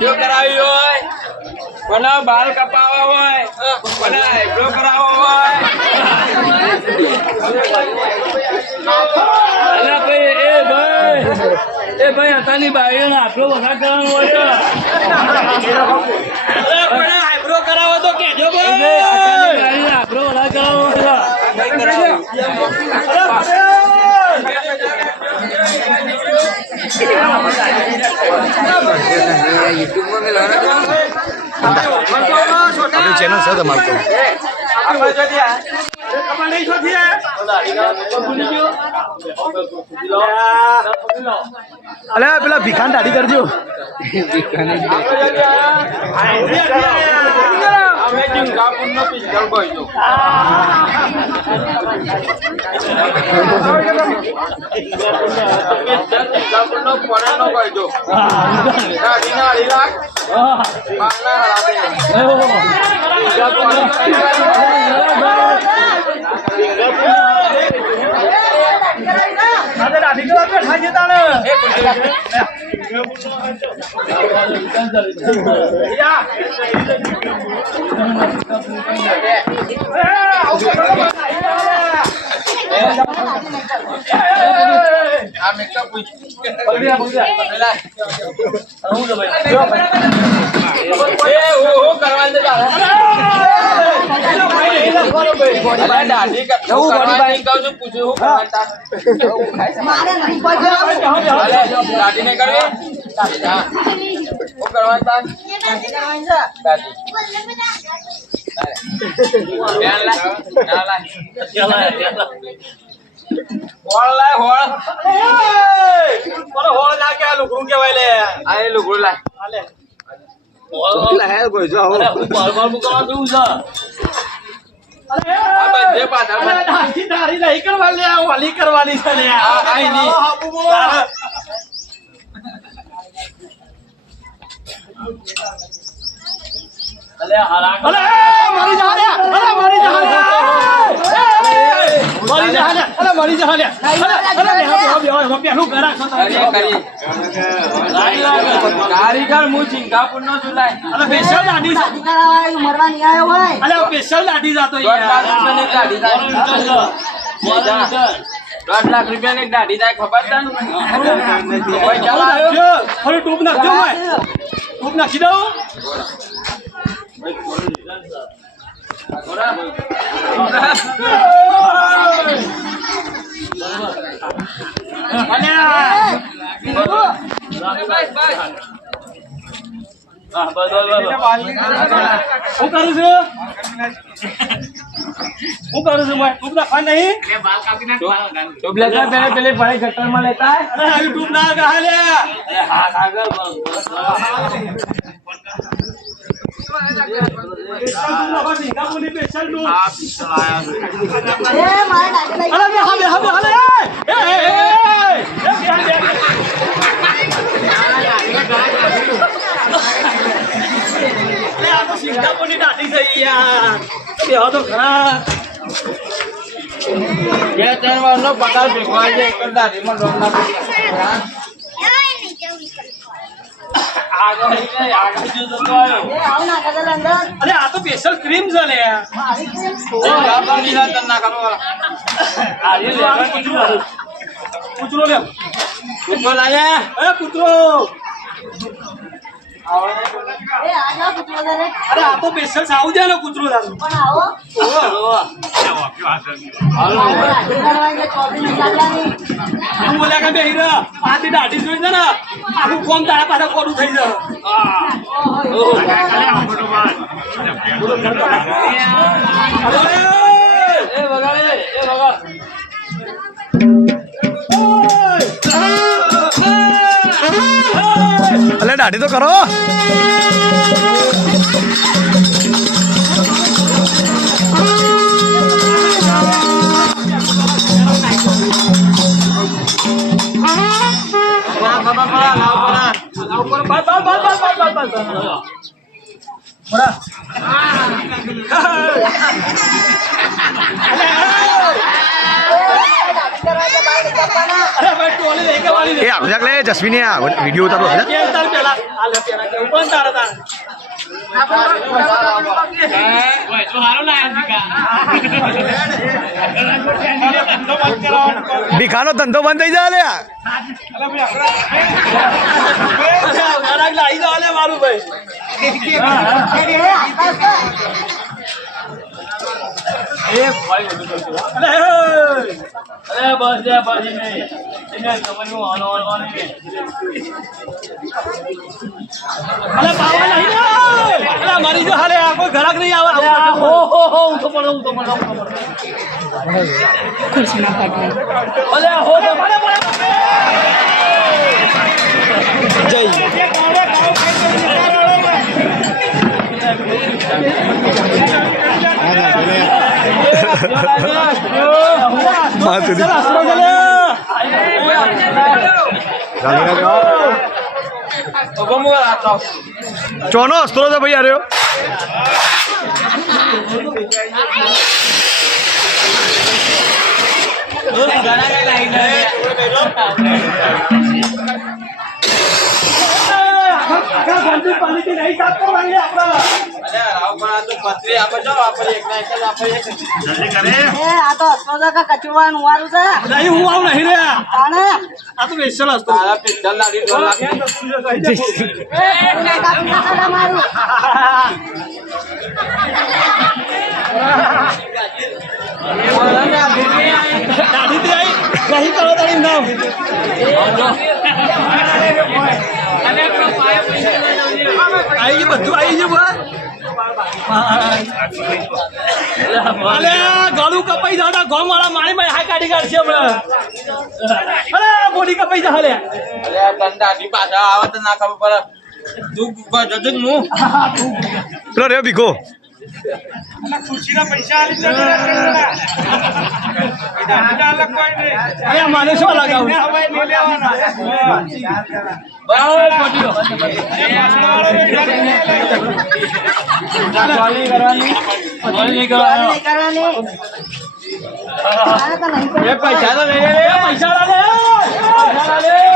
જો કરાવી હોય કોના બાલ કપાવા હોય કોના આઈબ્રો કરાવવો હોય અલા ભાઈ એ ભાઈ હતાની બાઈઓને આટલો વખત કરવાનો હોય કોના આઈબ્રો કરાવો તો કેજો ભાઈ આઈબ્રો વખત કરાવવો હોય चैनल से તમારું અલે પેલા ભીખાન દાઢી કરજો કરવાની કારીગર હું સિંગાપુર નો ચુલાય સ્પેશિયલ દાઢી મરવા નહીં આવ્યો હોય અલે સ્પેશિયલ દાઢી જાતો 10 લાખ રૂપિયાની દાઢી થાય ખબર તને થોડી ટૂપ નાખજો ટૂપ નાખી દઉં પેલે ભાઈ ગટર માં લેતા યુટ્યુબ ના ગાલે સિંગાપુરની દાઢી થઈ યાર તો ખરા 2-3 વાર નો પગાર ભેગો આવી જાય એક દાઢીમાં દોઢ લાખ અરે આ તો સ્પેશિયલ ક્રીમ છે લે કૂતરો લે કૂતરો લાગે કૂતરો અરે આ તો સ્પેશિયલ સાઉ દે ને કૂતરો બોલ્યા કે બેહી રહ્યા આથી દાઢી જોઈ છે ને આખું ફોન તારા પાસે કોરું થઈ જાય અલે દાઢી તો કરો અરે ભાઈ ટોલી લઈ કે વાળી એ આપણે લે જસ્મીને આ વિડિયો ઉતારો છે કેમ તાર પેલા આ લે પેલા કે ઉપર તારે તાર ભીખાનો ધંધો બંધ થઈ જાય લે આવી જાવ લે મારું ભાઈ અરે બસ લે બસ એને કમનું આનો આનો અલે બાવા નહીં ને અલે મારી જો હાલે આ કોઈ ઘરાક નહીં આવે હો હું તો પડો અલે હો તો પડે ચોનો હસતો હતો ભાઈ અરે આ તો હસતો કા કચુવાનું વારું છે નહીં હું આવું નહીં રે તાણે આ તો વેસલ હસતો મારું દાઢી થી આવી નહીં કરો તારી નામ આવી ગયું બધું આવી ગયું અલે ગળું કપાઈ જાવ ગોમ વાળા મારી માં હાઈ કાઢી કાઢશે હમણાં અરે બોડી કપાઈ જા હલે પાછા આવે તો ના ખબર પડે દુઃખ જજુ હું પેલો રે ભીખો અરે માને શું લગાવું પૈસા તો લઈ પૈસા લે